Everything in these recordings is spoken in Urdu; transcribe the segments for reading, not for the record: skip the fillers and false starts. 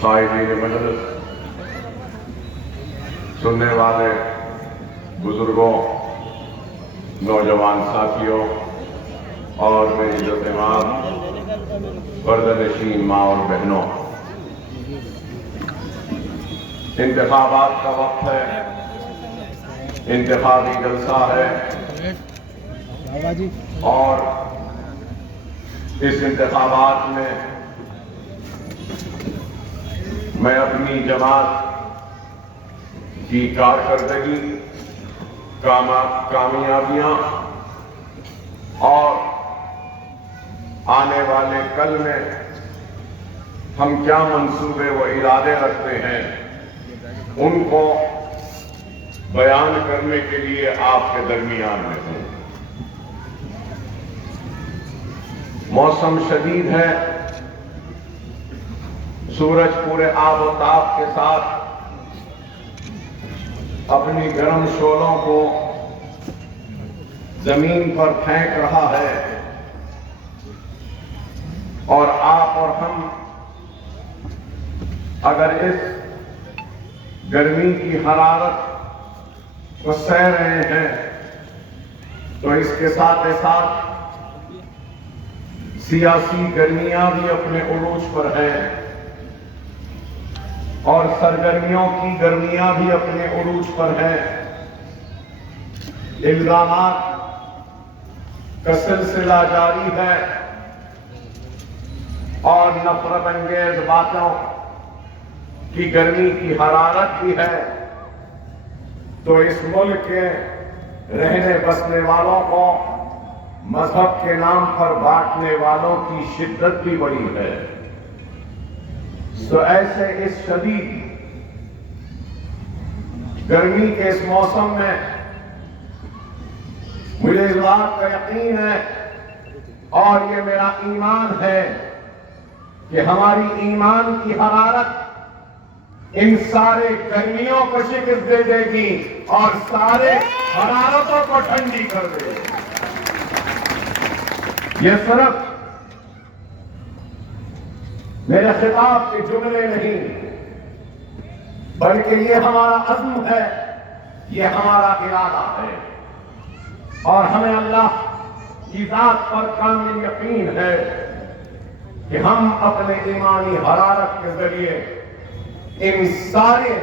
قائدین مجلس، سننے والے بزرگوں، نوجوان ساتھیوں اور میری عزت مآب پردہ نشین ماں اور بہنوں، انتخابات کا وقت ہے، انتخابی جلسہ ہے اور اس انتخابات میں میں اپنی جماعت کی کارکردگی، کامیابیاں اور آنے والے کل میں ہم کیا منصوبے و ارادے رکھتے ہیں ان کو بیان کرنے کے لیے آپ کے درمیان میں ہوں۔ موسم شدید ہے، سورج پورے آب و تاب کے ساتھ اپنی گرم شعلوں کو زمین پر پھینک رہا ہے اور آپ اور ہم اگر اس گرمی کی حرارت کو سہ رہے ہیں تو اس کے ساتھ ساتھ سیاسی گرمیاں بھی اپنے عروج پر ہیں اور سرگرمیوں کی گرمیاں بھی اپنے عروج پر ہیں۔ الزامات کا سلسلہ جاری ہے اور نفرت انگیز باتوں کی گرمی کی حرارت بھی ہے، تو اس ملک کے رہنے بسنے والوں کو مذہب کے نام پر بانٹنے والوں کی شدت بھی بڑی ہے۔ تو ایسے اس شدید گرمی کے اس موسم میں مجھے اس بات کا یقین ہے اور یہ میرا ایمان ہے کہ ہماری ایمان کی حرارت ان سارے گرمیوں کو شکست دے دے گی اور سارے حرارتوں کو ٹھنڈی کر دے گی۔ یہ صرف میرے خطاب کے جملے نہیں بلکہ یہ ہمارا عزم ہے، یہ ہمارا ارادہ ہے اور ہمیں اللہ کی ذات پر کامل یقین ہے کہ ہم اپنے ایمانی حرارت کے ذریعے ان سارے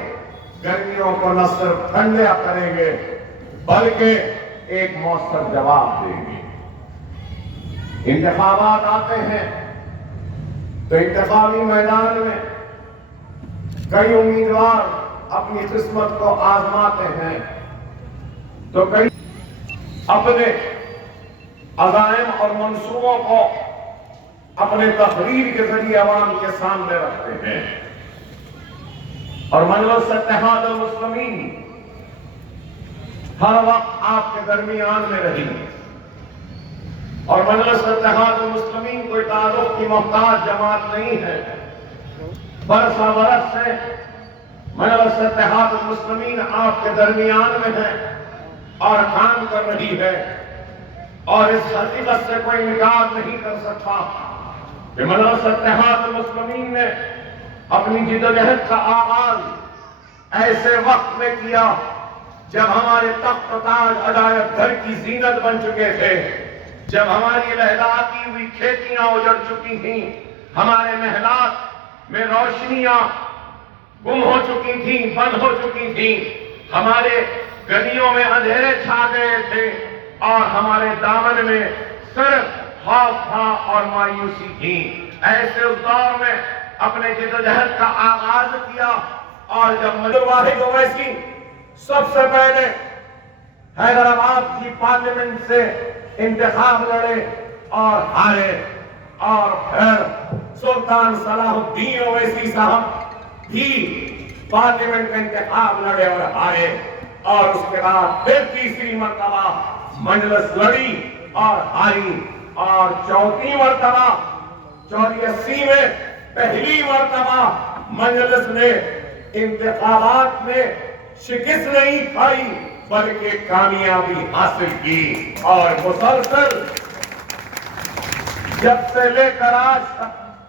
گرمیوں کو نہ صرف ٹھنڈا کریں گے بلکہ ایک مؤثر جواب دیں گے۔ انتخابات آتے ہیں تو انتخابی میدان میں کئی امیدوار اپنی قسمت کو آزماتے ہیں، تو کئی اپنے عزائم اور منصوبوں کو اپنے تقریر کے ذریعے عوام کے سامنے رکھتے ہیں اور مجلس اتحاد المسلمین ہر وقت آپ کے درمیان میں رہی اور مجلس اتحاد المسلمین کوئی تعارف کی محتاج جماعت نہیں ہے۔ برسہ برس سے مجلس اتحاد المسلمین آپ کے درمیان میں ہے اور کام کر رہی ہے اور اس حقیقت سے کوئی انکار نہیں کر سکتا کہ مجلس اتحاد المسلمین نے اپنی جدوجہد کا آغاز ایسے وقت میں کیا جب ہمارے تخت و تاج عجائب گھر کی زینت بن چکے تھے، جب ہماری لہلاتی ہوئی کھیتیاں اجڑ چکی تھیں، ہمارے محلات میں روشنیاں گم ہو چکی تھیں، بند ہو چکی تھیں، ہمارے گلیوں میں اندھیرے چھا گئے تھے اور ہمارے دامن میں صرف خوف تھا اور مایوسی تھی۔ ایسے اس دور میں اپنے جدوجہد کا آغاز کیا اور جب عبدالواحد اویسی سب سے پہلے حیدرآباد کی پارلیمنٹ سے انتخاب لڑے اور ہارے اور پھر سلطان صلاح الدین اویسی صاحب بھی پارلیمنٹ کا انتخاب لڑے اور ہارے اور اس کے بعد پھر تیسری مرتبہ مجلس لڑی اور ہاری اور چوتھی مرتبہ 84 میں پہلی مرتبہ مجلس نے انتخابات میں شکست نہیں کھائی بلکہ کامیابی حاصل کی اور مسلسل جب سے لے کر آج تک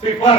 0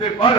0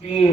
3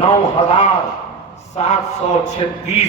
9,736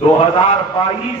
2022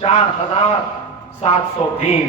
4,703,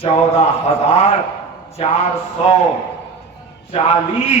14,440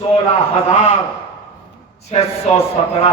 16,617